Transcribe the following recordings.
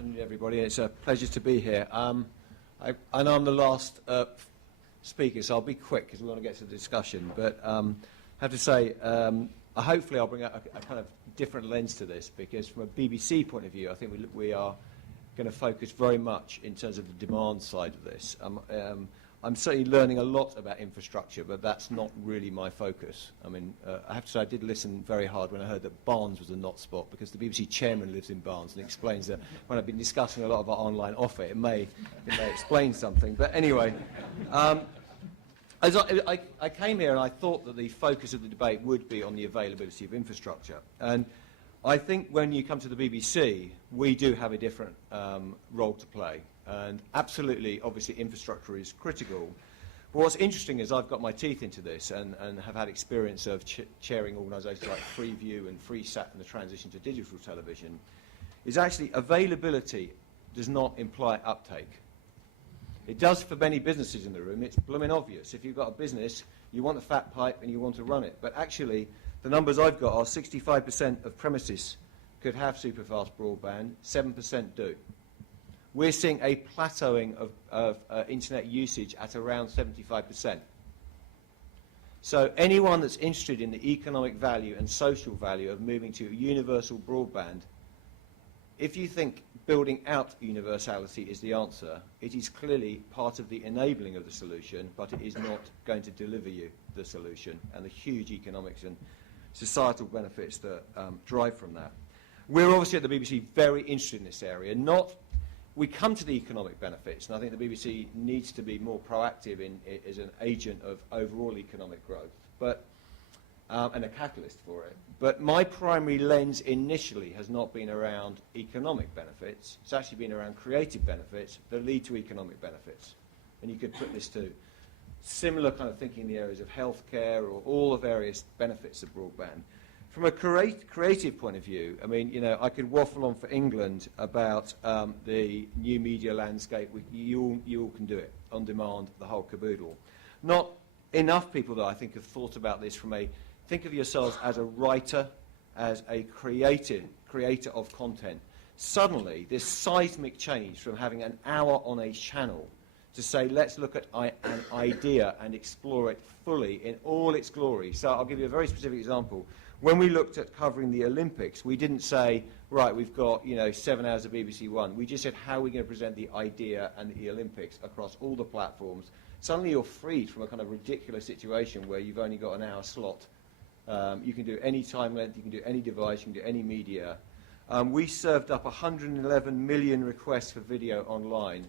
afternoon, everybody. It's a pleasure to be here. I know I'm the last speaker, so I'll be quick because we want to get to the discussion. But I have to say, hopefully I'll bring a kind of different lens to this, because from a BBC point of view, I think we are going to focus very much in terms of the demand side of this. I'm certainly learning a lot about infrastructure, but that's not really my focus. I mean, I have to say I did listen very hard when I heard that Barnes was a not spot, because the BBC chairman lives in Barnes and explains that when I've been discussing a lot of our online offer, it may explain something. But anyway, as I came here and I thought that the focus of the debate would be on the availability of infrastructure. And I think when you come to the BBC, we do have a different role to play. And absolutely, obviously, infrastructure is critical. But what's interesting is I've got my teeth into this and have had experience of chairing organisations like Freeview and FreeSat and the transition to digital television, is actually availability does not imply uptake. It does for many businesses in the room. It's blooming obvious. If you've got a business, you want a fat pipe and you want to run it. But actually, the numbers I've got are 65% of premises could have superfast broadband, 7% do. We're seeing a plateauing of internet usage at around 75%. So anyone that's interested in the economic value and social value of moving to universal broadband, if you think building out universality is the answer, it is clearly part of the enabling of the solution, but it is not going to deliver you the solution and the huge economics and societal benefits that drive from that. We're obviously at the BBC very interested in this area. We come to the economic benefits, and I think the BBC needs to be more proactive as an agent of overall economic growth, and a catalyst for it. But my primary lens initially has not been around economic benefits. It's actually been around creative benefits that lead to economic benefits. And you could put this to similar kind of thinking in the areas of healthcare or all the various benefits of broadband. From a creative point of view, I mean, you know, I could waffle on for England about the new media landscape. You all can do it, on demand, the whole caboodle. Not enough people, though, I think, have thought about this from think of yourselves as a writer, as a creator of content. Suddenly, this seismic change from having an hour on a channel to say, let's look at an idea and explore it fully in all its glory. So I'll give you a very specific example. When we looked at covering the Olympics, we didn't say, right, we've got 7 hours of BBC One. We just said, how are we going to present the idea and the Olympics across all the platforms? Suddenly you're freed from a kind of ridiculous situation where you've only got an hour slot. You can do any time length, you can do any device, you can do any media. We served up 111 million requests for video online,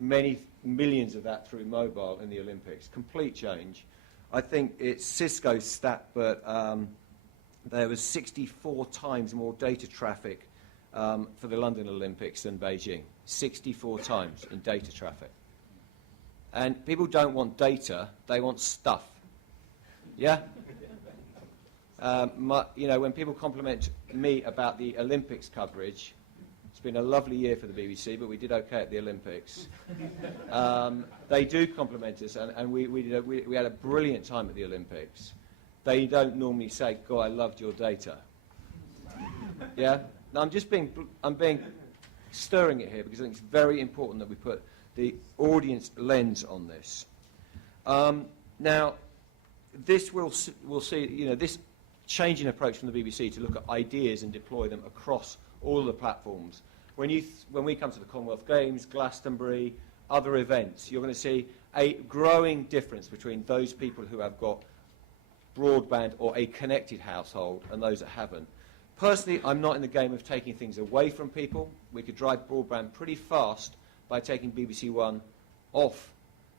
many millions of that through mobile in the Olympics. Complete change. I think it's Cisco's stat, but there was 64 times more data traffic for the London Olympics than Beijing. 64 times in data traffic. And people don't want data, they want stuff. Yeah? When people compliment me about the Olympics coverage, it's been a lovely year for the BBC, but we did okay at the Olympics. They do compliment us, and we had a brilliant time at the Olympics. They don't normally say, God, I loved your data. Yeah? Now, I'm being stirring it here because I think it's very important that we put the audience lens on this. Now, this we'll see, this changing approach from the BBC to look at ideas and deploy them across all of the platforms. When we come to the Commonwealth Games, Glastonbury, other events, you're going to see a growing difference between those people who have got broadband or a connected household and those that haven't. Personally, I'm not in the game of taking things away from people. We could drive broadband pretty fast by taking BBC One off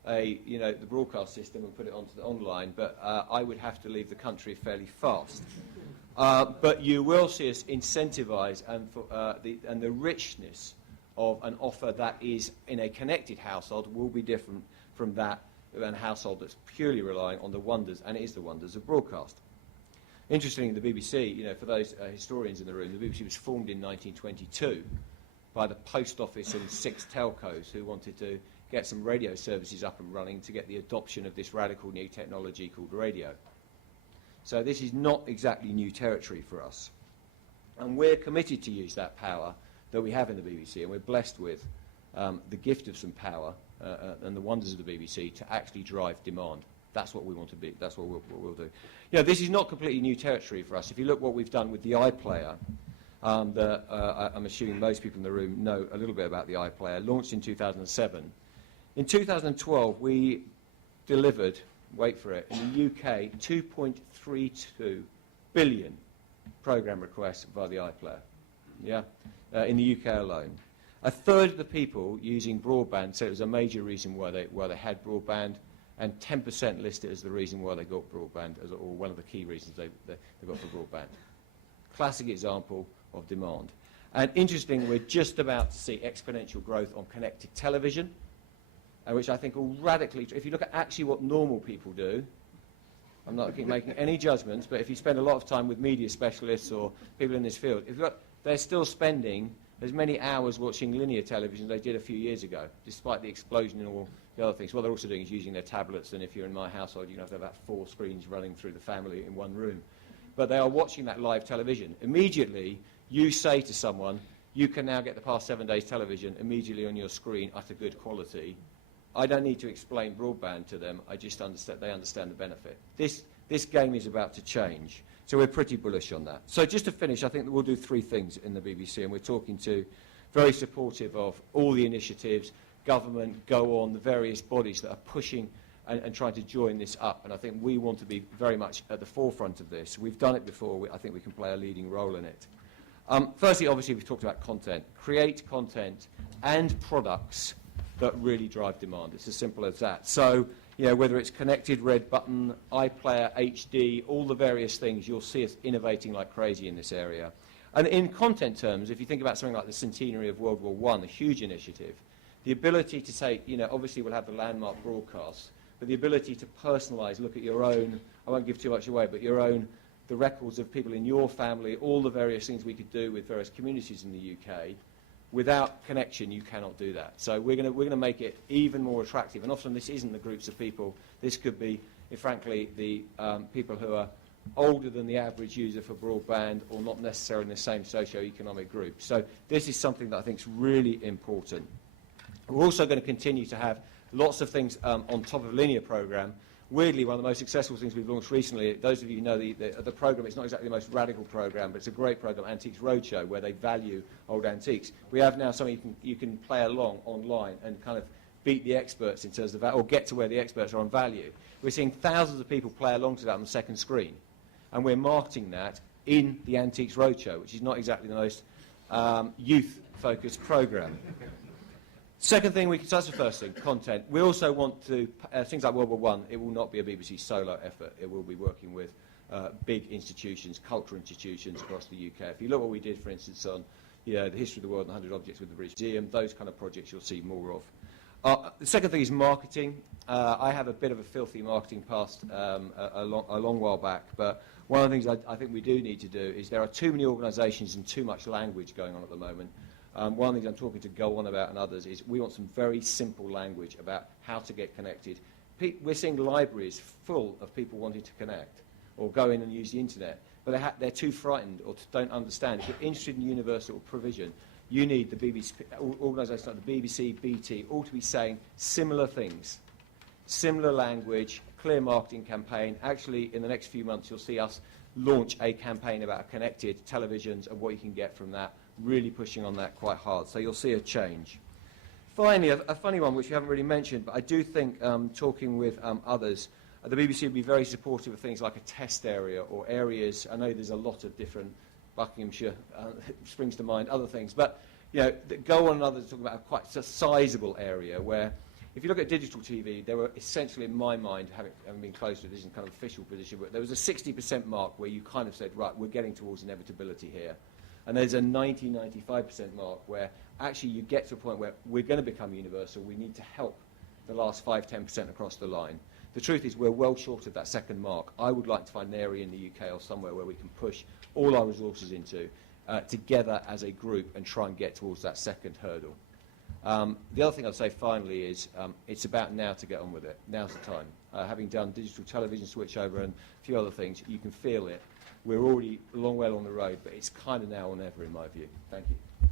the broadcast system and put it onto the online, but I would have to leave the country fairly fast. But you will see us incentivise and the richness of an offer that is in a connected household will be different from that of a household that's purely relying on the wonders, and it is the wonders of broadcast. Interestingly, the BBC, for those historians in the room, the BBC was formed in 1922 by the Post Office and 6 telcos who wanted to get some radio services up and running to get the adoption of this radical new technology called radio. So this is not exactly new territory for us. And we're committed to use that power that we have in the BBC, and we're blessed with the gift of some power and the wonders of the BBC to actually drive demand. That's what we want to be. That's what we'll do. You know, this is not completely new territory for us. If you look what we've done with the iPlayer, I'm assuming most people in the room know a little bit about the iPlayer, launched in 2007. In 2012, we delivered, wait for it, in the UK, 2.32 billion programme requests via the iPlayer. Yeah, in the UK alone. A third of the people using broadband said it was a major reason why they had broadband, and 10% listed as the reason why they got broadband, or one of the key reasons they got for broadband. Classic example of demand. And interesting, we're just about to see exponential growth on connected television, which I think will radically, if you look at actually what normal people do, I'm not making any judgments, but if you spend a lot of time with media specialists or people in this field, they're still spending as many hours watching linear television as they did a few years ago, despite the explosion in all the other things. What they're also doing is using their tablets, and if you're in my household, you have to have about 4 screens running through the family in one room. But they are watching that live television. Immediately, you say to someone, you can now get the past 7 days television immediately on your screen at a good quality. I don't need to explain broadband to them. I just understand, they understand the benefit. This game is about to change. So we're pretty bullish on that. So just to finish, I think that we'll do 3 things in the BBC, and we're talking to very supportive of all the initiatives, government, Go On, the various bodies that are pushing and trying to join this up. And I think we want to be very much at the forefront of this. We've done it before. I think we can play a leading role in it. Firstly, obviously, we've talked about content. Create content and products that really drive demand. It's as simple as that. So, you know, whether it's connected red button, iPlayer, HD, all the various things, you'll see us innovating like crazy in this area. And in content terms, if you think about something like the centenary of World War I, a huge initiative, the ability to say, you know, obviously we'll have the landmark broadcasts, but the ability to personalise, look at your own, I won't give too much away, but your own, the records of people in your family, all the various things we could do with various communities in the UK. Without connection, you cannot do that. So we're going to make it even more attractive. And often this isn't the groups of people. This could be, frankly, the people who are older than the average user for broadband or not necessarily in the same socio-economic group. So this is something that I think is really important. We're also going to continue to have lots of things on top of a linear programme. Weirdly, one of the most successful things we've launched recently, those of you who know the programme, it's not exactly the most radical programme, but it's a great programme, Antiques Roadshow, where they value old antiques. We have now something you can play along online and kind of beat the experts in terms of that, or get to where the experts are on value. We're seeing thousands of people play along to that on the second screen, and we're marketing that in the Antiques Roadshow, which is not exactly the most youth-focused programme. Second thing, so that's the first thing, content. We also want to, things like World War I, it will not be a BBC solo effort. It will be working with big institutions, cultural institutions across the UK. If you look what we did, for instance, on the history of the world and 100 objects with the British Museum, those kind of projects you'll see more of. The second thing is marketing. I have a bit of a filthy marketing past a long while back, but one of the things I think we do need to do is there are too many organisations and too much language going on at the moment. One of the things I'm talking to Go On about and others is we want some very simple language about how to get connected. We're seeing libraries full of people wanting to connect or go in and use the internet, but they're too frightened or don't understand. If you're interested in universal provision, you need the BBC, organisations like the BBC, BT, all to be saying similar things, similar language, clear marketing campaign. Actually, in the next few months, you'll see us launch a campaign about connected televisions and what you can get from that, really pushing on that quite hard. So you'll see a change. Finally, a funny one which we haven't really mentioned, but I do think talking with others, the BBC would be very supportive of things like a test area or areas. I know there's a lot of different, Buckinghamshire springs to mind, other things, but Go On and others talk about quite a sizable area where, if you look at digital TV, there were essentially, in my mind, having been close to this in kind of official position, but there was a 60% mark where you kind of said, right, we're getting towards inevitability here. And there's a 90-95% mark where actually you get to a point where we're going to become universal. We need to help the last 5-10% across the line. The truth is we're well short of that second mark. I would like to find an area in the UK or somewhere where we can push all our resources into together as a group and try and get towards that second hurdle. The other thing I'd say finally is it's about now to get on with it. Now's the time. Having done digital television switchover and a few other things, you can feel it. We're already a long way along the road, but it's kind of now or never in my view. Thank you.